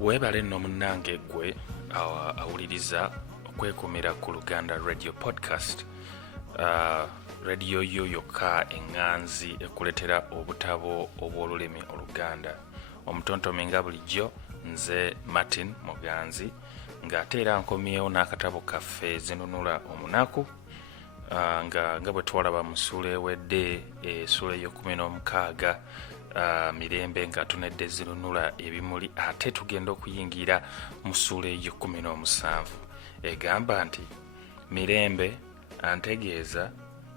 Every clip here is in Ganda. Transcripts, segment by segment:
Weebale nno munnange ggwe awuliriza okwekumira ku Luganda Radio Podcast, radio yo yokka eŋŋanzi ekuletera obutabo obw'olulimi Oluganda. Omutontomi nga bulijjo nze Martin Muganzi, ng'ate era nkomyewo n'akatabo kaffe Zinunula Omunaku, nga bwe twalaba mu ssuula ewedde, essuula ey'okumin'omukaaga, Mirembe nga tunedde Zinunula ebimuli, ate tugenda okuyingira mu ssuula ey'ekumi-n'omusanvu egamba nti Mirembe, Antegeeza,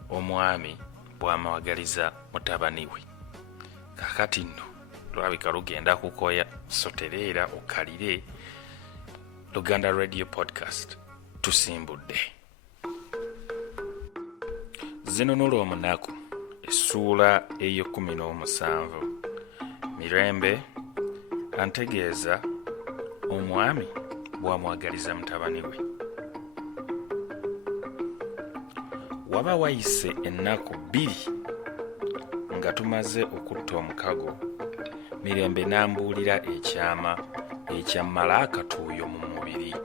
Omwami bw'amwagaliza Mutabani we. Kakati nno lwabika lugenda kukoya, so tereera okalire Luganda Radio Podcast tusimbudde. Zinunula Omunaku, essuula ey'ekumi-n'omusanvu. Mirembe, Antegeeza, Omwami bw'amwagaliza Mutabani we. Waba wayise ennaku 2 nga tumaze okutta omukago, Mirembe n'ambuulira ekyama ekyammala akatuuyo mu mubiri.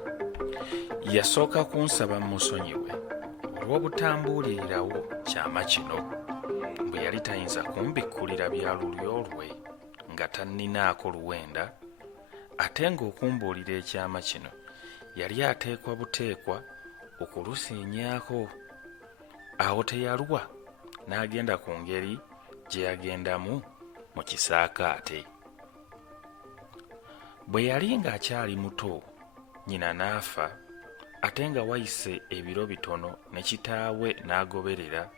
Yasooka kunsaba musonyiwe olw'obutambuulirirawo kyama kino, bwe yali tayinza kumbikkulira bya lulyo lwe nga tanninaako luwenda, ate ng'okumbuulira ekyama kino yali ateekwa buteekwa okulusiinyaako. Awo teyalwa, n'agenda ku ngeri gye yagendamu mu kisaakaate. Bwe yali ng'akyali muto, nnyina n'afa, ate nga wayise ebiro bitono ne kitaawe n'agoberera,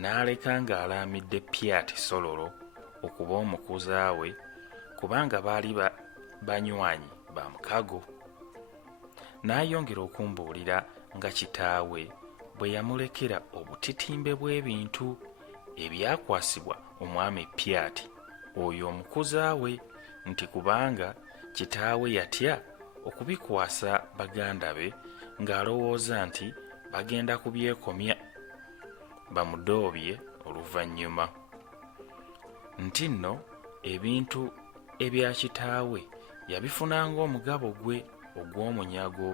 n'aleka ng'alaamidde Pyati Sololo okuba omukuzaawe, kubanga baali banywanyi ba mukago. N'ayongera okumbuulira nga kitaawe bwe yamulekera obutitimbe bw'ebintu ebyakwasibwa omwami Pyati oyo omukuzaawe, nti kubanga kitaawe yatya okubikwasa baganda be ng'alowooza nti bagenda kubyekomya bamudoobye oluvannyuma. Nti nno ebintu ebya kitaawe yabifunanga omugabo gwe ogw'omunyago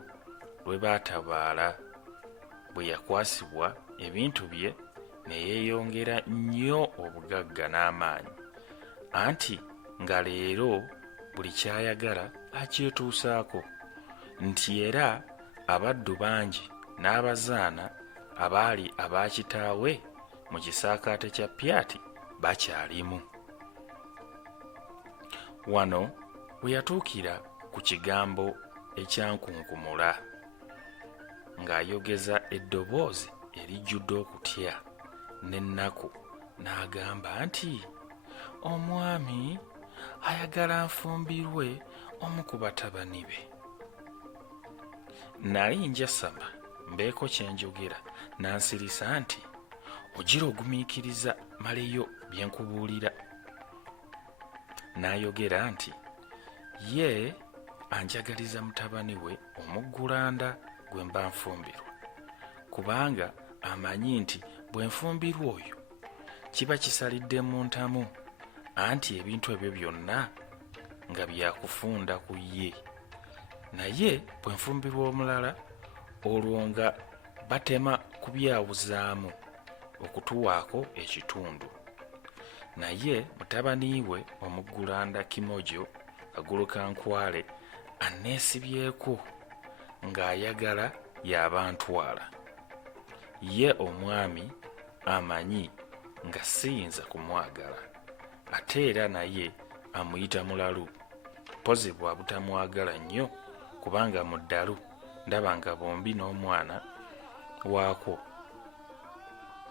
lwe baatabaala. Bwe yakwasibwa ebintu bye ne yeeyongera nnyo obugagga n'amaanyi, anti nga leero buli kyayagala akyetuusaako, nti era abaddu bangi n'abazaana abaali aba kitaawe mu kisaakaate kya Pyati bakyalimu. Wano we yatuukira ku kigambo ekyankunkumula, ng'ayogeza eddoboozi erijjudde okutya n'ennaku, n'agamba nti omwami ayagala nfumbirwe omu ku batabani be. Nali njasama mbeeko kye njogera, n'ansirisa nti ogira ogumiikiriza maleyo bye nkubuulira. N'ayogera nti ye anjagaliza mutabani we omuggulanda gwe mba nfumbirwa, kubanga amanyi nti bwe nfumbirwa oyo kiba kisalidde mu ntamu, anti ebintu ebyo byonna nga byakufunda ku ye. Naye bwe nfumbirwa omulala, olwo nga batema kubyawuzaamu okutuwaako ekitundu. Naye mutabani we omuggulanda Kimojo Agulukankwale anneesibyeko ng'ayagala y'abantwala. Ye omwami amanyi nga siyinza kumwagala, ate era naye amuyita mulalu, pozi bwa butamwagala nnyo, kubanga mu ddalu ndaba nga bombi n'omwana waako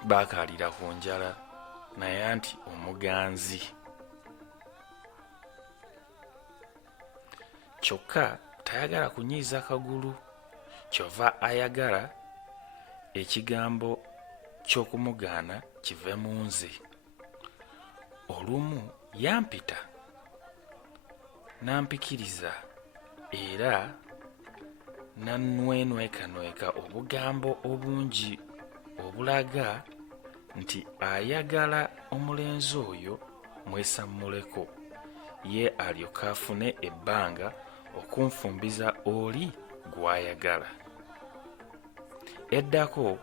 baakaalira ku njala, naye anti omuganzi. Kyokka tayagala kunyiiza kagulu, kyova ayagala ekigambo ky'okumugaana kive mu nze. Olumu yampita nampikiriza era nannwenwekanweka obugambo obungi obulaga nti ayagala omulenzi oyo mwesammuleko, ye alyoka afune ebbanga okunfumbiza oli gw'ayagala. Eddako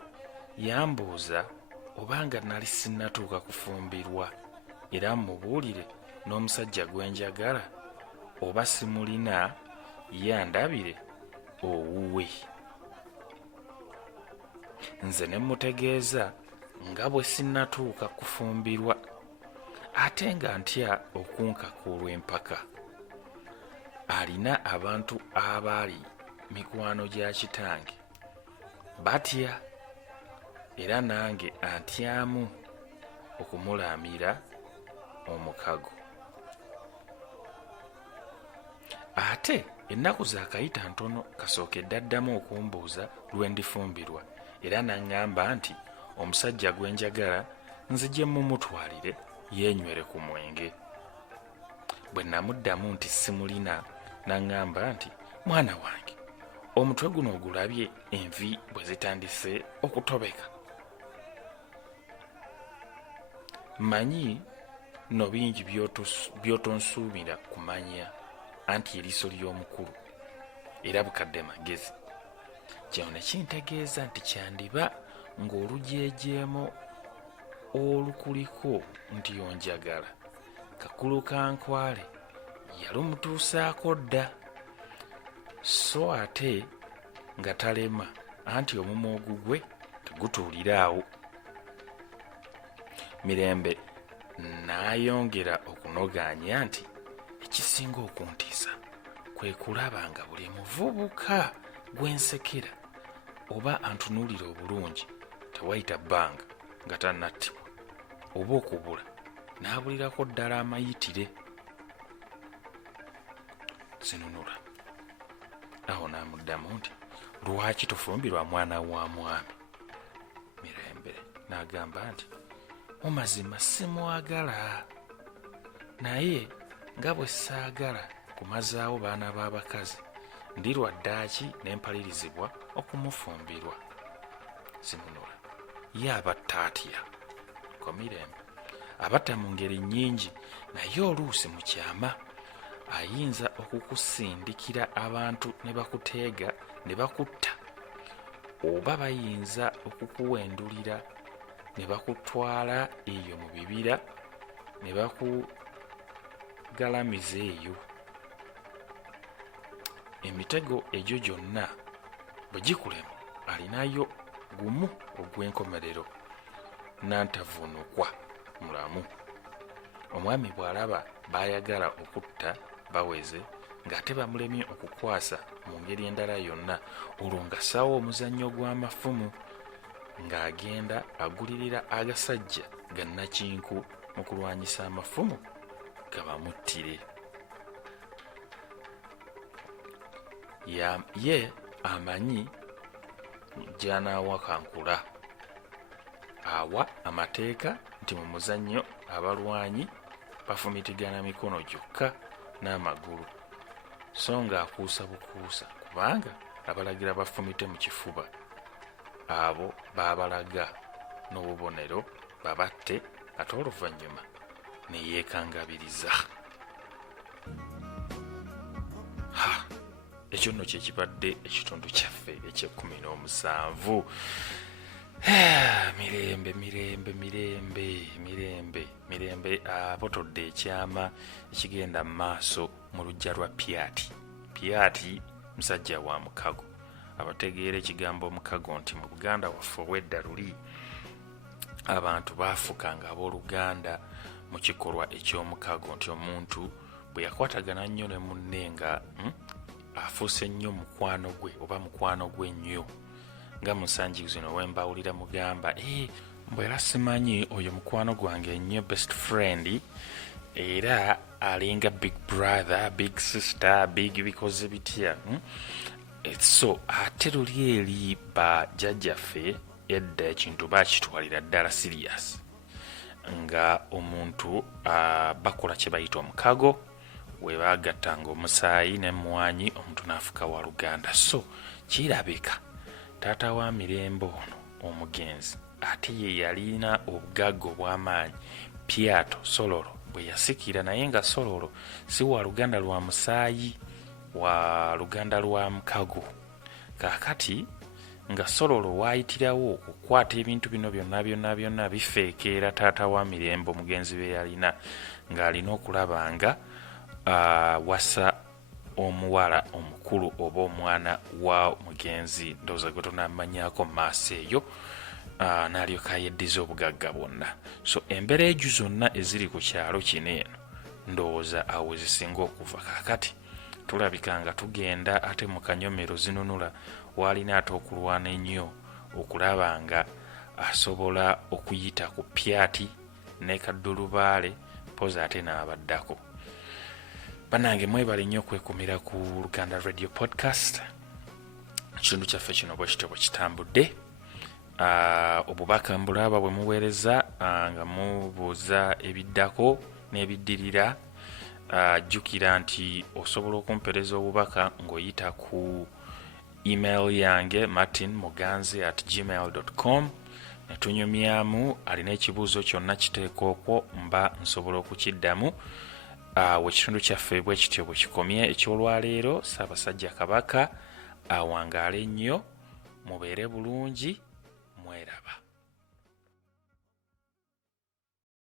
yambuuza obanga nali sinnatuuka kufumbirwa era mubuulire n'omusajja gwe njagala oba simulina yandabire owuwe. Nze ne mutegeeza nga bwe sinnatuuka kufumbirwa ate nga ntya okunkaka olw'empaka. Alina abantu abaali mikwano gya kitange batya era nange antyamu okumulaamira omukago. Ate ennaku zaakayita ntono kasookedde addamu okumbuuza lwe ndifumbirwa era naŋŋamba nti omusajja gwe njagala nzije mumutwalire yeenywere ku mwenge. Bwe namuddamu nti simulina naŋŋamba nti mwana wange omutwe guno ogulabye envi bwe zitandise okutobeka? Mmanyi no bingi byotonsuubira kumanya anti eriiso ly'omukulu era bukadde magezi. Kino ne kintegeeza nti kyandiba ng'olujeejeemo olukuliko nti onjagala kakulu kankwale yalumutuusaako dda, so ate nga talema anti omumwa ogugwe tegutuulira awo. Mirembe n'ayongera okunogaanya nti ekisinga okuntiisa kwe kulaba nga buli muvubuka gwensekera oba antunuulira obulungi tewayita bbanga nga tannattibwa oba okubula n'abulirako ddala amayitire. Zinunula awo n'amuddamu nti lwaki tofumbirwa mwana wa mwami? Mirembe n'agamba nti mu mazima simwagala, naye nga bwe saagala kumazaawo baana b'abakazi ndi lwa ddaaki n'empalirizibwa okumufumbirwa. Zinunula ye abatta atya ko Mirembe abatta mu ngeri nnyingi, naye oluusi mu kyama ayinza okukusindikira abantu ne bakuteega ne bakutta, oba bayinza okukuwendulira ne bakutwala eyo mu bibira ne bakugalamiza eyo. Emitego egyo gyonna bwe gikulema alinayo gumu ogw'enkomerero n'antavunukwa mulamu. Omwami bw'alaba baayagala okutta baweze ng'ate bamulemye okukwasa mu ngeri endala yonna, olwo ng'assaawo omuzannyo gw'amafumu ng'agenda agulirira agasajja gannakinku mu kulwanyisa amafumu gabamuttire. Ye amanyi gy'anaawakankula. Awa amateeka nti mu muzannyo abalwanyi bafumitigana mikono gyokka n'amagulu, so ng'akuusa bukuusa kubanga abalagira bafumite mu kifuba abo baabalaga n'obubonero babatte ate oluvannyuma ne yeekangabiriza. Ekyo nno kyekibadde ekitundu kyaffe ekye-17. Mirembe abotodde ekyama ekigenda mu maaso mu luggya lwa Piati musajja wa mukago. Abategeera ekigambo omukago nti mu Buganda waffe ow'edda luli abantu baafukanga abooluganda mu kikolwa eky'omukago, nti omuntu bwe yakwatagana nnyo ne munne nga afuuse nnyo mukwano gwe oba mukwano gwe nnyo, nga musanji zino wembawulira mugamba mbwe era simanyi oyo mukwano gwange nnyo, best friend, era alinga big brother, big sister, big bikoze bitya. So ate luli eri bajjajjaffe edda ekintu bakitwalira ddala serious, nga omuntu bakola kye bayita omukago, we baagattanga omusaayi n'emmwanyi omuntu n'afuka wa luganda. So kirabika taata wa Mirembe ono omugenzi ate ye yalina obugagga obw'amaanyi. Piato Sololo bwe yasikira, naye nga Sololo si wa luganda lwa musaayi, wa luganda lwa mukago. Kaakati nga Sololo waayitirawo okukwata ebintu bino byonna bifeekeera taata wa Mirembe omugenzi be yalina ng'alina okulaba nga wasa omuwala omukulu oba omwana wa mugenzi ndowooza gwe tonamanyako mu maaso eyo, n'alyoka yeddiza obugagga bwonna. So embeera ejo zonna eziri ku kyalo kino eno ndowooza awo zisinga okuva. Kaakati tulabika nga tugenda ate mu kanyomero Zinunula waalina ate okulwana ennyo okulaba nga asobola okuyita ku Pyati ne Kaddulubaale poza ate n'abaddako. Bannange mwebale nnyo okwekumira ku Luganda Radio Podcast. Ekitundu kyaffe kino bwe kityo bwe kitambudde. Obubaka mbulaba bwe muweereza nga mubuuza ebiddako n'ebiddirira, jjukira nti osobola okumpereza obubaka ng'oyita ku email yange martinmuganzi@gmail.com. ne tunyumyamu alina ekibuuzo kyonna kiteeka okwo mba nsobola okukiddamu. Ekitundu kyaffe bwe kityo bwe kikomye ekyolwaleero. Ssaabasajja Kabaka awangaale nnyo, mubeere bulungi, mweraba.